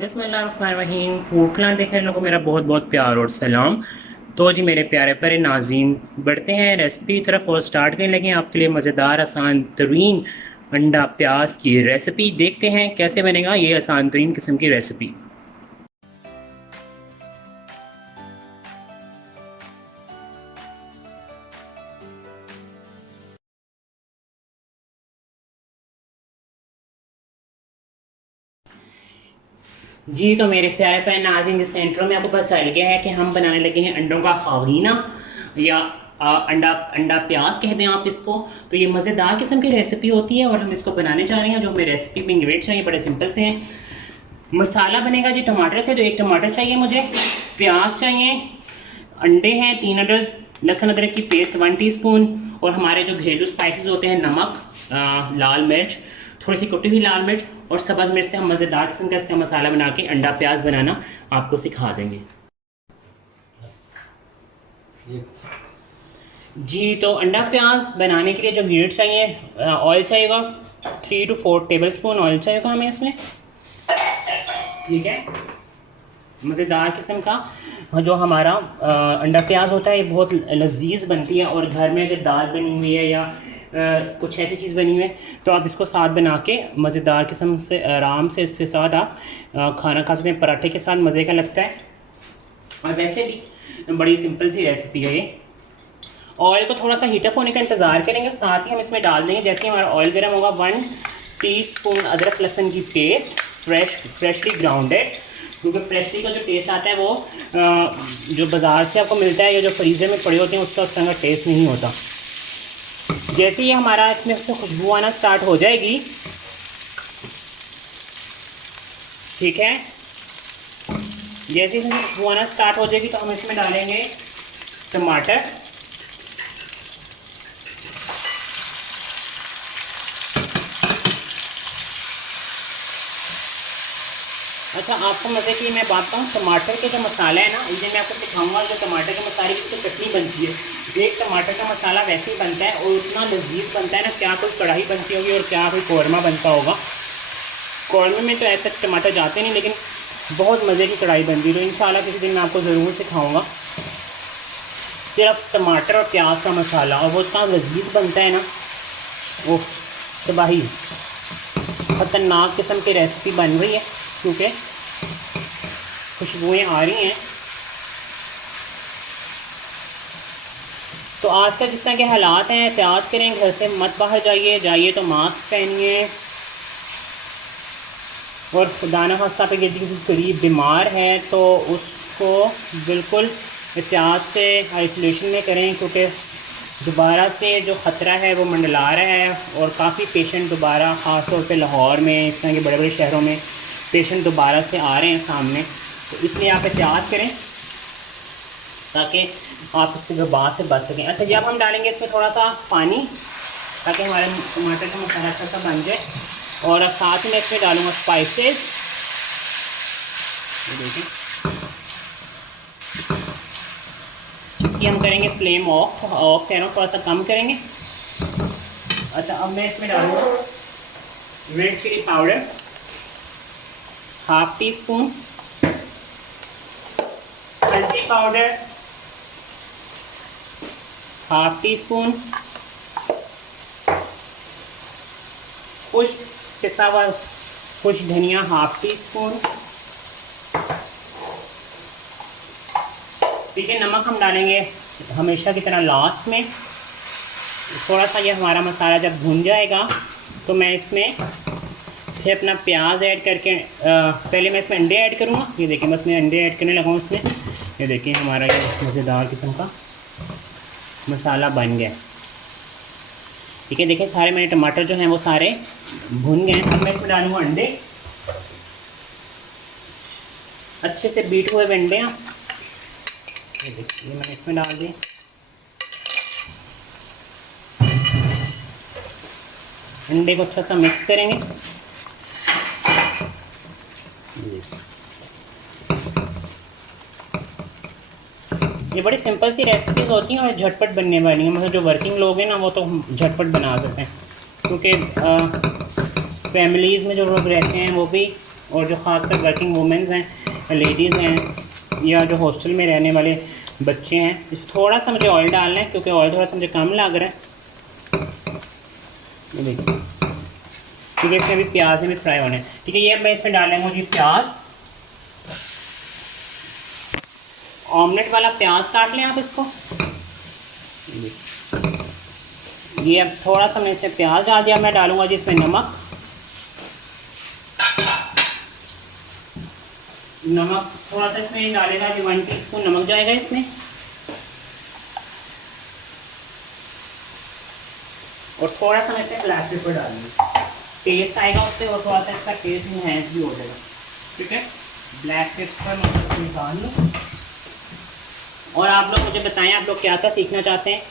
बिस्मिल्लाहिर्रहमानिर्रहीम। Food plan देखने लोगों को मेरा बहुत बहुत प्यार और सलाम। तो जी मेरे प्यारे प्यारे नाज़रीन, बढ़ते हैं रेसिपी की तरफ और स्टार्ट करने लगे आपके लिए मज़ेदार आसान तरीन अंडा प्याज की रेसिपी। देखते हैं कैसे बनेगा ये आसान तरीन किस्म की रेसिपी। जी तो मेरे प्यारे प्यारे नाज़रीन, जिस इंट्रो में आपको पता चल गया है कि हम बनाने लगे हैं अंडों का खमीना या अंडा अंडा प्याज कहते हैं आप इसको। तो ये मज़ेदार किस्म की रेसिपी होती है और हम इसको बनाने जा रहे हैं। जो हमें रेसिपी में इंग्रेडिएंट्स चाहिए बड़े सिंपल से हैं। मसाला बनेगा जी टमाटर से, तो एक टमाटर चाहिए मुझे, प्याज चाहिए, अंडे हैं 3 अदद, लहसुन अदरक की पेस्ट 1 टीस्पून, और हमारे जो घरेलू स्पाइसेस होते हैं नमक, लाल मिर्च, थोड़ी सी कुटी हुई लाल मिर्च और सब्ज़ मिर्च से हम मज़ेदार किस्म का इसका मसाला बना के अंडा प्याज बनाना आपको सिखा देंगे। जी तो अंडा प्याज बनाने के लिए जो इंग्रेडिएंट्स चाहिए, ऑयल चाहिएगा 3 to 4 टेबल स्पून ऑयल चाहिएगा हमें इसमें। ठीक है, मज़ेदार किस्म का जो हमारा अंडा प्याज होता है ये बहुत लजीज बनती है, और घर में अगर दाल बनी हुई है या कुछ ऐसी चीज़ बनी हुई है तो आप इसको साथ बना के मज़ेदार किस्म से आराम से इसके साथ आप खाना खा सकते हैं। पराठे के साथ मज़े का लगता है, और वैसे भी बड़ी सिंपल सी रेसिपी है ये। ऑयल को थोड़ा सा हीटअप होने का इंतज़ार करेंगे, साथ ही हम इसमें डाल देंगे जैसे ही हमारा ऑयल गर्म होगा 1 टीस्पून अदरक लहसुन की पेस्ट, फ्रेशली ग्राउंडेड। क्योंकि फ्रेशली का जो टेस्ट आता है वो जो बाज़ार से आपको मिलता है या जो फ्रीज़र में पड़े होते हैं उसका उस तरह का टेस्ट नहीं होता। जैसे ही हमारा इसमें से खुशबू आना स्टार्ट हो जाएगी, ठीक है, जैसे ही इसमें खुशबू आना स्टार्ट हो जाएगी तो हम इसमें डालेंगे टमाटर। अच्छा, आपको मज़े की मैं बात बताऊँ, टमाटर के जो मसाला है ना, ये मैं आपको सिखाऊंगा। जो टमाटर के मसाले की तो चटनी बनती है, एक टमाटर का मसाला वैसे ही बनता है और उतना लजीज बनता है ना, क्या कोई कढ़ाई बनती होगी और क्या कोई कौरमा बनता होगा। कौरमे में तो ऐसे टमाटर जाते नहीं, लेकिन बहुत मज़े की कढ़ाई बनती है। तो इंशाल्लाह किसी दिन मैं आपको ज़रूर सिखाऊँगा। सिर्फ टमाटर और प्याज का मसाला, और वो इतना लजीज बनता है ना, वो तबाही ख़तरनाक किस्म की रेसिपी बन रही है, क्योंकि खुशबुएँ आ रही हैं। तो आज का जिस तरह के हालात हैं, एहतियात करें, घर से मत बाहर जाइए तो मास्क पहनिए, और खुदा न खास्ता पे यदि किसी करीब बीमार है तो उसको बिल्कुल एहतियात से आइसोलेशन में करें, क्योंकि दोबारा से जो ख़तरा है वो मंडला रहा है, और काफ़ी पेशेंट दोबारा ख़ास तौर पे लाहौर में, इस तरह के बड़े बड़े शहरों में पेशेंट दोबारा से आ रहे हैं सामने। तो इसलिए आप एहतियात करें ताकि आप इसके वबा से बच सकें। अच्छा जी, अब हम डालेंगे इसमें थोड़ा सा पानी ताकि हमारे टमाटर का मसाला अच्छा सा बन जाए, और अब साथ में इसमें डालूँगा स्पाइसेस। ये देखिए, इसकी हम करेंगे फ्लेम ऑफ कह रहा हूँ, थोड़ा सा कम करेंगे। अच्छा, अब मैं इसमें डालूँगा रेड चिली पाउडर 1/2 टीस्पून, हल्दी पाउडर 1/2 टीस्पून, खुश्क पिसा हुआ खुश धनिया 1/2 टीस्पून। ठीक है, नमक हम डालेंगे हमेशा की तरह लास्ट में। थोड़ा सा ये हमारा मसाला जब भुन जाएगा तो मैं इसमें फिर अपना प्याज ऐड करके पहले मैं इसमें अंडे ऐड करूँगा। ये देखिए, बस मैं अंडे ऐड करने लगा हूँ इसमें। ये देखिए, हमारा ये मज़ेदार किस्म का मसाला बन गया। ठीक है, देखिए सारे मेरे टमाटर जो हैं वो सारे भुन गए। अब मैं इसमें डालूँगा अंडे, अच्छे से बीट हुए अंडे हैं। ये देखिए, मैंने इसमें डाल दिए। अंडे को अच्छा सा मिक्स करेंगे। ये बड़ी सिंपल सी रेसिपीज़ होती हैं और झटपट बनने वाली हैं। मतलब जो वर्किंग लोग हैं ना, वो तो झटपट बना सकते हैं, क्योंकि फैमिलीज़ में जो लोग रहते हैं वो भी और जो ख़ासकर वर्किंग वुमेंस हैं, लेडीज़ हैं, या जो हॉस्टल में रहने वाले बच्चे हैं, थोड़ा सा मुझे ऑयल डालना है क्योंकि ऑयल थोड़ा सा मुझे कम लग रहा है। ये देखिए, ठीक है, इसमें भी प्याज में भी फ्राई होने हैं। ठीक है, ये मैं इसमें डालेंगे जी प्याज। ऑमलेट वाला प्याज काट लें आप इसको। ये अब थोड़ा सा मैंने इसमें प्याज डाल दिया। मैं डालूंगा जी इसमें नमक। नमक थोड़ा सा इसमें डालेगा जी, 1 टीस्पून नमक जाएगा इसमें। और थोड़ा सा मैं इसमें ब्लैक पेपर डालूंगा, टेस्ट आएगा उससे और थोड़ा सा इसका टेस्ट इनहेंस भी हो जाएगा। ठीक है, ब्लैक पेपर मैं इसमें डाल लूँ। और आप लोग मुझे बताएं आप लोग क्या क्या सीखना चाहते हैं,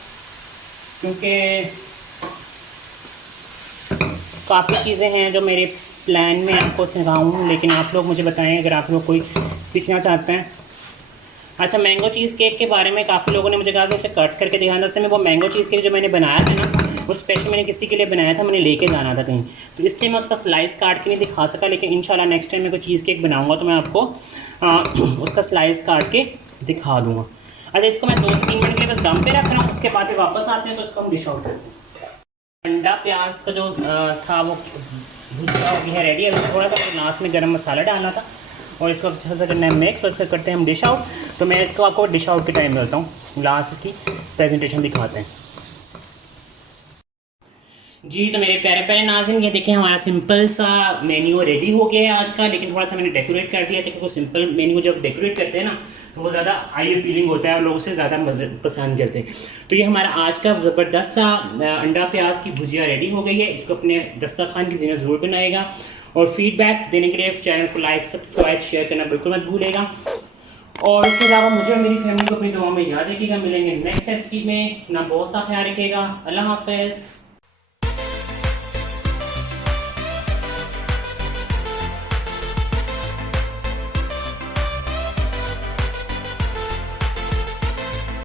क्योंकि काफ़ी चीज़ें हैं जो मेरे प्लान में आपको सिखाऊँ, लेकिन आप लोग मुझे बताएं अगर आप लोग कोई सीखना चाहते हैं। अच्छा, मैंगो चीज़ केक के बारे में काफ़ी लोगों ने मुझे कहा कि उसे कट करके दिखाना। दरअसल में वो मैंगो चीज़ केक जो मैंने बनाया था ना, वो स्पेशल मैंने किसी के लिए बनाया था, मैंने लेके जाना था कहीं, तो इसलिए मैं उसका स्लाइस काट के नहीं दिखा सका। लेकिन इंशाल्लाह नेक्स्ट टाइम मैं कोई चीज़ केक बनाऊँगा तो मैं आपको उसका स्लाइस काट के दिखा दूँगा। अच्छा, इसको मैं 2 से 3 मिनट के लिए बस दम पे रख रहा हूँ, उसके बाद वापस आते हैं तो इसको हम डिश आउट करते हैं। अंडा प्याज का जो था वो भुजिया हो गई है रेडी। अभी थोड़ा सा लास्ट में गरम मसाला डालना था और इसको अच्छा सा करना है मिक्स, और इसको करते हैं हम डिश आउट। तो मैं इसको आपको डिश आउट के टाइम में बताता हूँ, लास्ट इसकी प्रेजेंटेशन दिखाते हैं। जी तो मेरे प्यारे प्यारे नाज़रीन, ये देखें हमारा सिंपल सा मेन्यू रेडी हो गया है आज का। लेकिन थोड़ा सा मैंने डेकोरेट कर दिया था, क्योंकि सिंपल मेन्यू जब डेकोरेट करते हैं ना तो वो ज़्यादा आई अपीलिंग होता है और लोग उसे ज़्यादा पसंद करते हैं। तो ये हमारा आज का ज़बरदस्त सा अंडा प्याज की भुजिया रेडी हो गई है। इसको अपने दस्तरखान की ज़िना ज़रूर बनाएगा और फीडबैक देने के लिए चैनल को लाइक सब्सक्राइब शेयर करना बिल्कुल मत भूलेगा। और इसके अलावा मुझे और मेरी फैमिली को अपनी दुआ में याद रखिएगा। मिलेंगे नेक्स्ट रेसिपी में, ना बहुत सा ख्याल रखिएगा। अल्लाह हाफ़िज़।